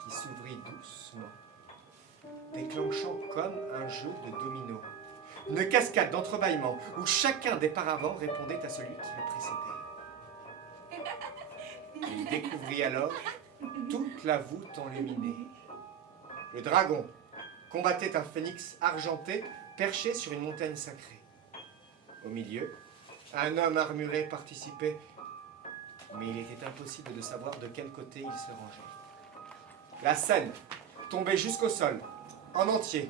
qui s'ouvrit doucement, déclenchant comme un jeu de dominos, une cascade d'entrebâillements où chacun des paravents répondait à celui qui le précédait. Il découvrit alors toute la voûte enluminée. Le dragon combattait un phénix argenté perché sur une montagne sacrée. Au milieu, un homme armuré participait, mais il était impossible de savoir de quel côté il se rangeait. La scène tombait jusqu'au sol, en entier.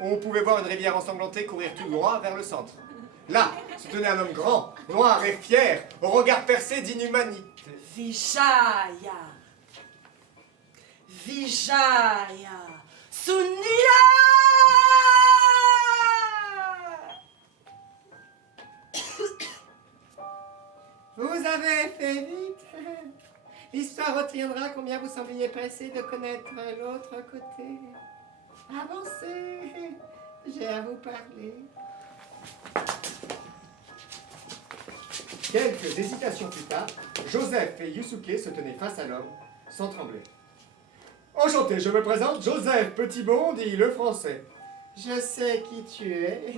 On pouvait voir une rivière ensanglantée courir tout droit vers le centre. Là se tenait un homme grand, noir et fier, au regard percé d'inhumanité. Vijaya. Vijaya. Sunila. Vous avez fait vite. L'histoire retiendra combien vous sembliez pressé de connaître l'autre côté. Avancez, j'ai à vous parler. Quelques hésitations plus tard, Joseph et Yusuke se tenaient face à l'homme, sans trembler. Enchanté, je me présente, Joseph Petitbon, dit le français. Je sais qui tu es.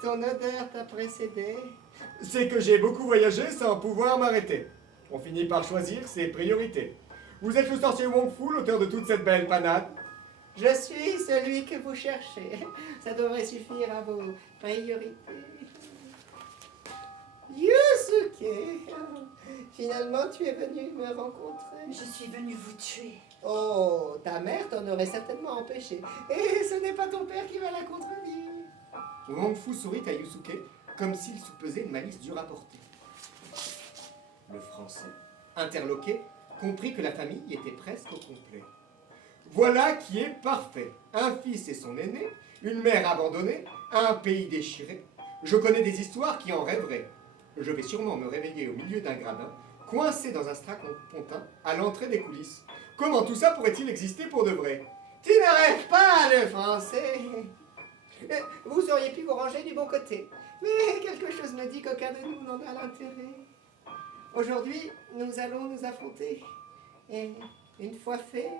Ton odeur t'a précédé. C'est que j'ai beaucoup voyagé sans pouvoir m'arrêter. On finit par choisir ses priorités. Vous êtes le sorcier Wong Fu, l'auteur de toute cette belle panade. Je suis celui que vous cherchez. Ça devrait suffire à vos priorités. Yusuke, finalement tu es venu me rencontrer. Je suis venue vous tuer. Oh, ta mère t'en aurait certainement empêché. Et ce n'est pas ton père qui va la contredire. Wong Fu sourit à Yusuke comme s'il soupesait une malice dure à porter. Le français, interloqué, comprit que la famille était presque au complet. Voilà qui est parfait. Un fils et son aîné, une mère abandonnée, un pays déchiré. Je connais des histoires qui en rêveraient. Je vais sûrement me réveiller au milieu d'un gradin, coincé dans un strapontin, à l'entrée des coulisses. Comment tout ça pourrait-il exister pour de vrai? Tu ne rêves pas le français. Vous auriez pu vous ranger du bon côté. Mais quelque chose me dit qu'aucun de nous n'en a l'intérêt. Aujourd'hui, nous allons nous affronter. Et une fois fait,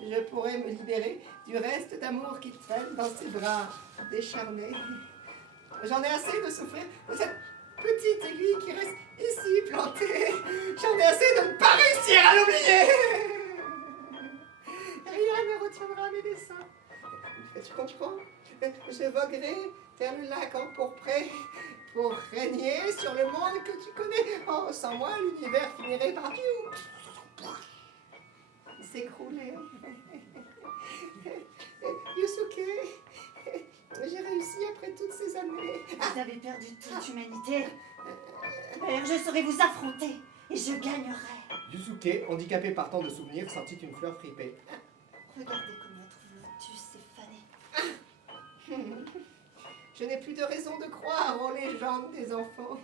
je pourrai me libérer du reste d'amour qui traîne dans ses bras décharnés. J'en ai assez de souffrir de cette petite aiguille qui reste ici plantée. J'en ai assez de ne pas réussir à l'oublier. Rien ne retiendra mes dessins. Tu comprends? Je voguerai vers le lac empourpré pour régner sur le monde que tu connais. Oh, sans moi, l'univers finirait par s'écrouler. Yusuke, j'ai réussi après toutes ces années. Vous avez perdu toute humanité. Alors je saurai vous affronter et je gagnerai. Yusuke, handicapé par tant de souvenirs, sortit une fleur fripée. Regardez comme votre lotus est fané. Je n'ai plus de raison de croire aux légendes des enfants.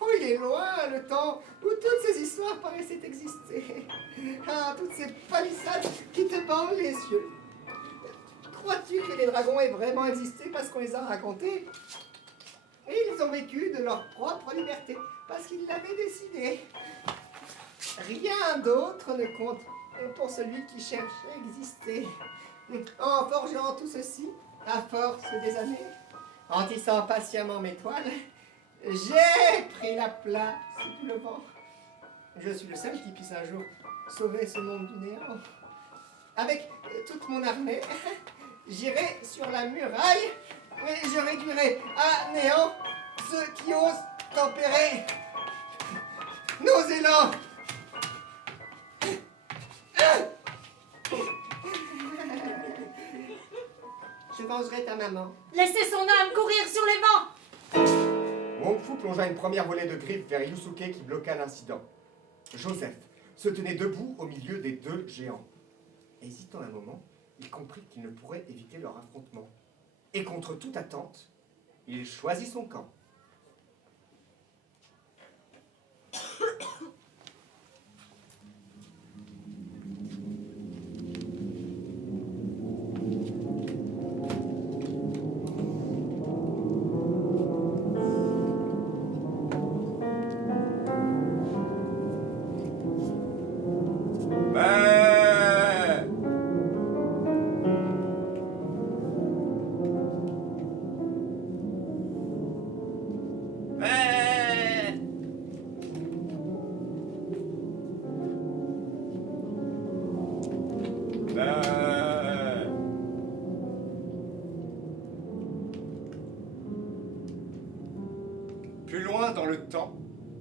Oh, il est loin le temps où toutes ces histoires paraissaient exister. Ah, toutes ces palissades qui te bandent les yeux. Crois-tu que les dragons aient vraiment existé parce qu'on les a racontés? Et ils ont vécu de leur propre liberté parce qu'ils l'avaient décidé. Rien d'autre ne compte pour celui qui cherche à exister. En forgeant tout ceci, à force des années, en tissant patiemment mes toiles, j'ai pris la place du vent. Je suis le seul qui puisse un jour sauver ce monde du néant. Avec toute mon armée, j'irai sur la muraille et je réduirai à néant ceux qui osent tempérer nos élans. Je vengerai ta maman. Laissez son âme courir sur les vents. Wong Fu plongea une première volée de griffes vers Yusuke qui bloqua l'incident. Joseph se tenait debout au milieu des deux géants. Hésitant un moment, il comprit qu'il ne pourrait éviter leur affrontement. Et contre toute attente, il choisit son camp. le temps,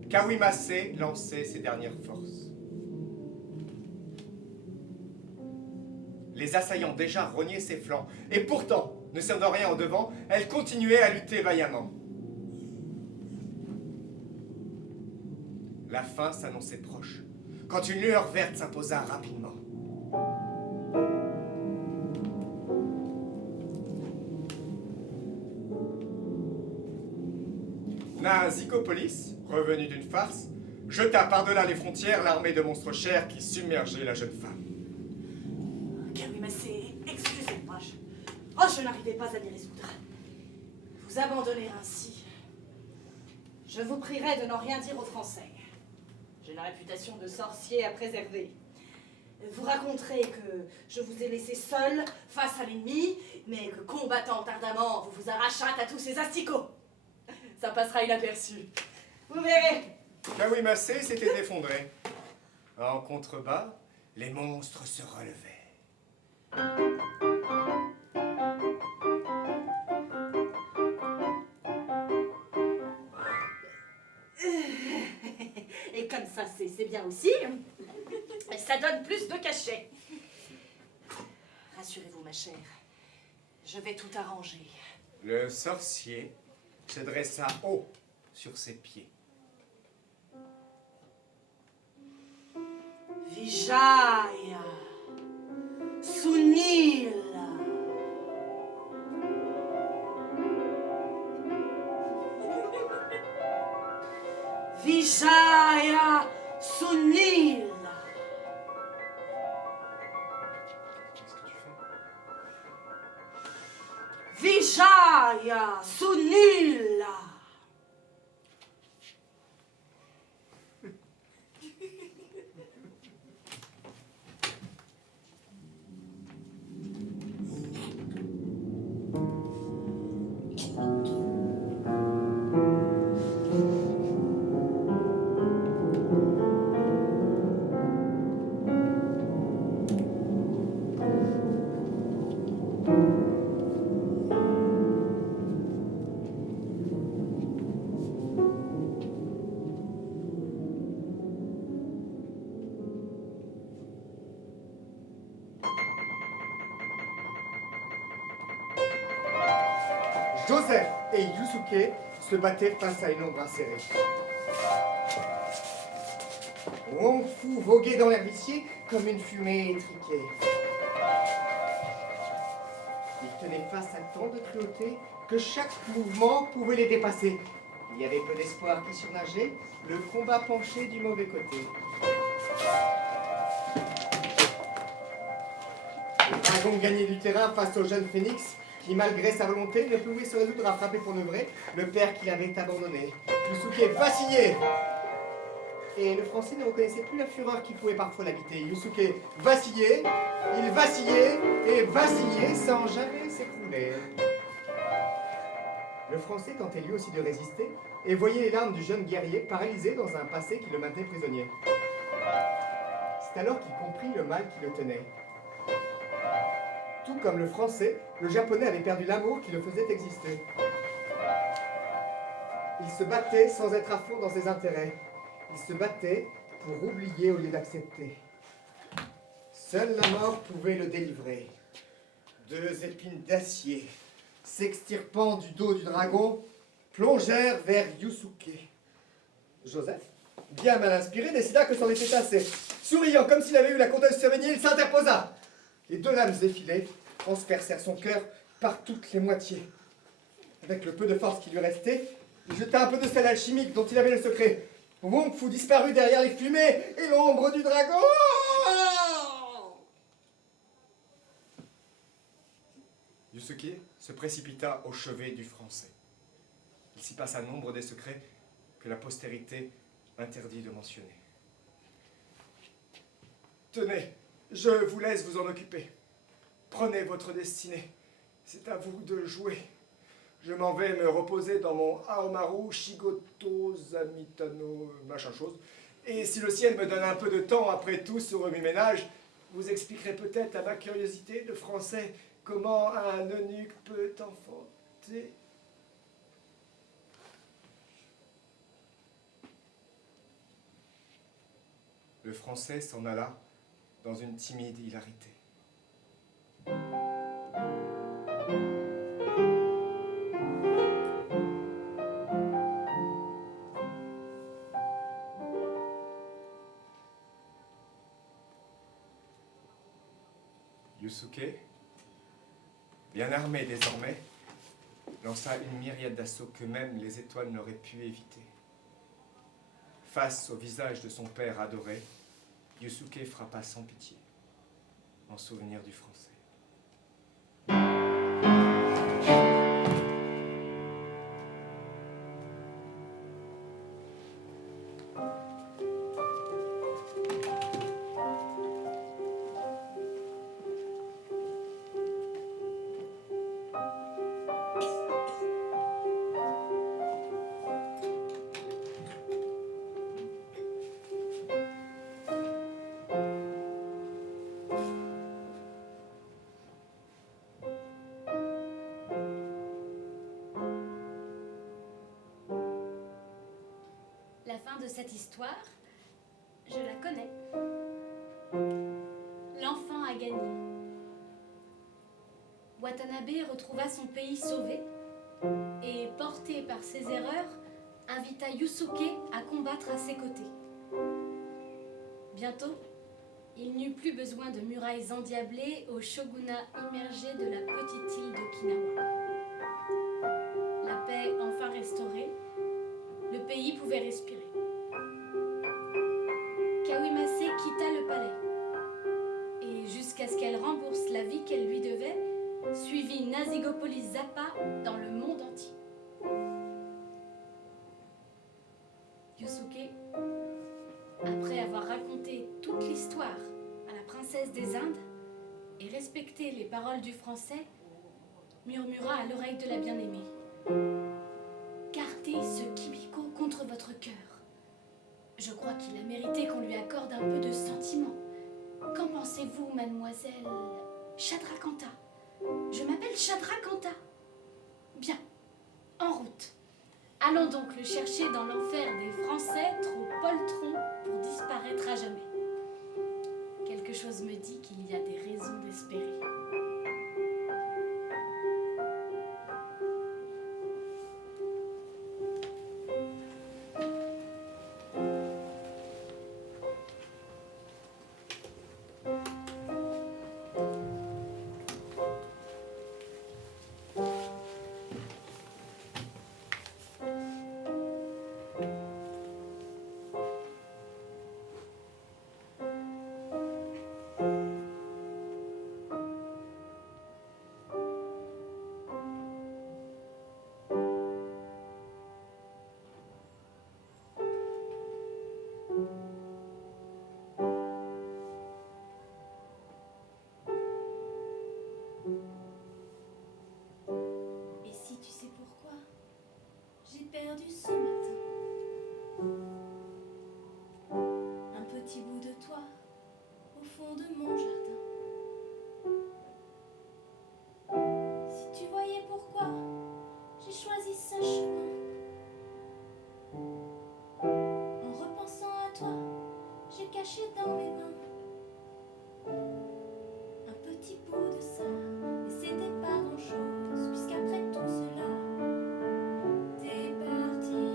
Kawimase lançait ses dernières forces. Les assaillants déjà rognaient ses flancs, et pourtant, ne cédant rien au devant, elle continuait à lutter vaillamment. La fin s'annonçait proche, quand une lueur verte s'imposa rapidement. Nazicopolis, revenu d'une farce, jeta par-delà les frontières l'armée de monstres chers qui submergeait la jeune femme. Kawimase, excusez-moi, je n'arrivais pas à m'y résoudre. Vous abandonner ainsi. Je vous prierai de n'en rien dire aux Français. J'ai la réputation de sorcier à préserver. Vous raconterez que je vous ai laissé seul face à l'ennemi, mais que combattant ardemment, vous vous arrachâtes à tous ces asticots. Ça passera inaperçu. Vous verrez. Kawimase s'était effondré. En contrebas, les monstres se relevaient. Et comme ça, c'est bien aussi. Ça donne plus de cachet. Rassurez-vous, ma chère. Je vais tout arranger. Le sorcier se dressa haut sur ses pieds. Vijaya Sunil. Vijaya Sunil. Qu'est-ce que tu fais? Vijaya Sunil. Joseph et Yusuke se battaient face à une ombre acérée. Wong Fu voguait dans l'air vicié comme une fumée étriquée. Ils tenaient face à tant de cruauté que chaque mouvement pouvait les dépasser. Il y avait peu d'espoir qui surnageait, le combat penchait du mauvais côté. Le dragon gagnait du terrain face au jeune phénix qui, malgré sa volonté, ne pouvait se résoudre à frapper pour de vrai le père qu'il avait abandonné. Yusuke vacillait. Et le français ne reconnaissait plus la fureur qui pouvait parfois l'habiter. Yusuke vacillait, il vacillait et vacillait sans jamais s'écrouler. Le français tentait lui aussi de résister et voyait les larmes du jeune guerrier paralysé dans un passé qui le maintenait prisonnier. C'est alors qu'il comprit le mal qui le tenait. Tout comme le français, le japonais avait perdu l'amour qui le faisait exister. Il se battait sans être à fond dans ses intérêts. Il se battait pour oublier au lieu d'accepter. Seule la mort pouvait le délivrer. Deux épines d'acier, s'extirpant du dos du dragon, plongèrent vers Yusuke. Joseph, bien mal inspiré, décida que c'en était assez. Souriant comme s'il avait eu la comtesse Sévigné, il s'interposa. Les deux lames effilées transpercèrent son cœur par toutes les moitiés. Avec le peu de force qui lui restait, il jeta un peu de sel alchimique dont il avait le secret. Wong Fu disparut derrière les fumées et l'ombre du dragon. Yusuke se précipita au chevet du français. Il s'y passa nombre des secrets que la postérité interdit de mentionner. Tenez, je vous laisse vous en occuper. Prenez votre destinée. C'est à vous de jouer. Je m'en vais me reposer dans mon Aomaru Shigoto Zamitano machin chose. Et si le ciel me donne un peu de temps après tout ce remue-ménage, vous expliquerez peut-être à ma curiosité de français comment un eunuque peut enfanter. Le Français s'en alla dans une timide hilarité. Yusuke, bien armé désormais, lança une myriade d'assauts que même les étoiles n'auraient pu éviter. Face au visage de son père adoré, Yusuke frappa sans pitié, en souvenir du Français. La fin de cette histoire, je la connais. L'enfant a gagné. Watanabe retrouva son pays sauvé et, porté par ses erreurs, invita Yusuke à combattre à ses côtés. Bientôt, il n'eut plus besoin de murailles endiablées au shogunat immergé de la petite île d'Okinawa. La paix enfin restaurée, le pays pouvait respirer. Kawimase quitta le palais et, jusqu'à ce qu'elle rembourse la vie qu'elle lui devait, suivit Nazigopolis Zappa dans le monde entier. Yusuke, après avoir raconté toute l'histoire à la princesse des Indes et respecté les paroles du Français, murmura à l'oreille de la bien-aimée: gardez ce Kimiko contre votre cœur. Je crois qu'il a mérité qu'on lui accorde un peu de sentiment. Qu'en pensez-vous, mademoiselle Chadrakanta? Je m'appelle Chadrakanta. Bien, en route. Allons donc le chercher dans l'enfer des Français, trop poltrons pour disparaître à jamais. Quelque chose me dit qu'il y a des raisons d'espérer. Et si tu sais pourquoi j'ai perdu ce matin un petit bout de toi au fond de mon jardin? Si tu voyais pourquoi j'ai choisi ce chemin, en repensant à toi, j'ai caché dans mes mains un petit bout de ça, mais c'était pas grand chose, puisqu'après tout cela, t'es parti.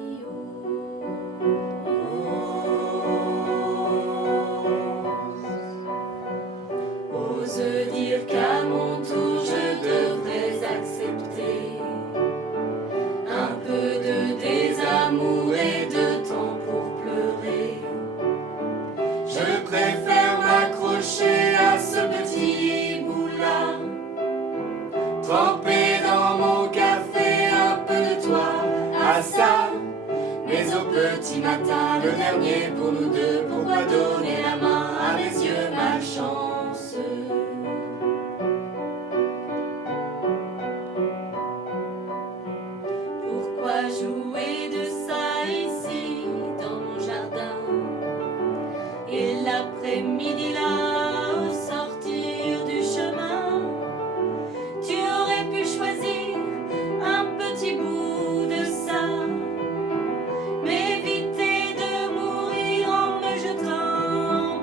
Ose dire qu'à mon tour je devrais accepter un peu de désamour et de temps pour pleurer. Je préfère m'accrocher à ce petit bout-là, tremper dans mon café un peu de toi, à ça. Mais au petit matin, le dernier pour nous deux, pourquoi donner la main à mes yeux malchanceux? Pourquoi jouer de ça ici dans mon jardin? Et l'après-midi là, au sortir du chemin, tu aurais pu choisir un petit bout de ça, mais éviter de mourir en me jetant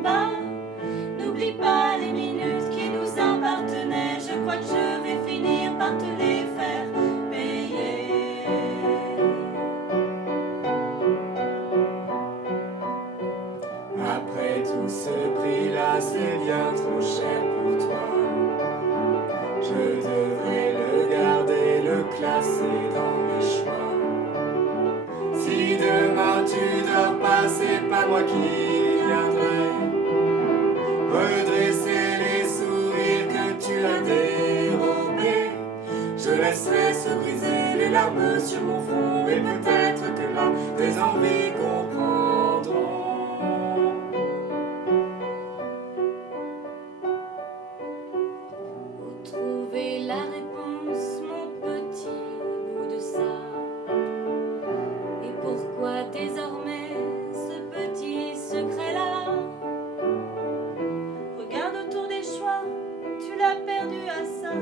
bien trop cher pour toi. Je devrais le garder, le classer dans mes choix. Si demain tu dors pas, c'est pas moi qui viendrai redresser les sourires que tu as dérobés. Je laisserai se briser les larmes sur mon front, et peut-être que là, tes envies comprendront. Où trouver la réponse, mon petit bout de ça? Et pourquoi désormais ce petit secret-là? Regarde autour des choix, tu l'as perdu à ça.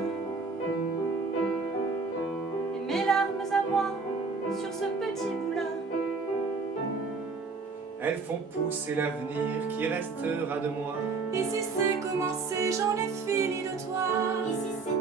Et mes larmes à moi, sur ce petit bout-là. Elles font pousser l'avenir qui restera de moi. Ici c'est commencé, j'en ai fini de toi. Ici c'est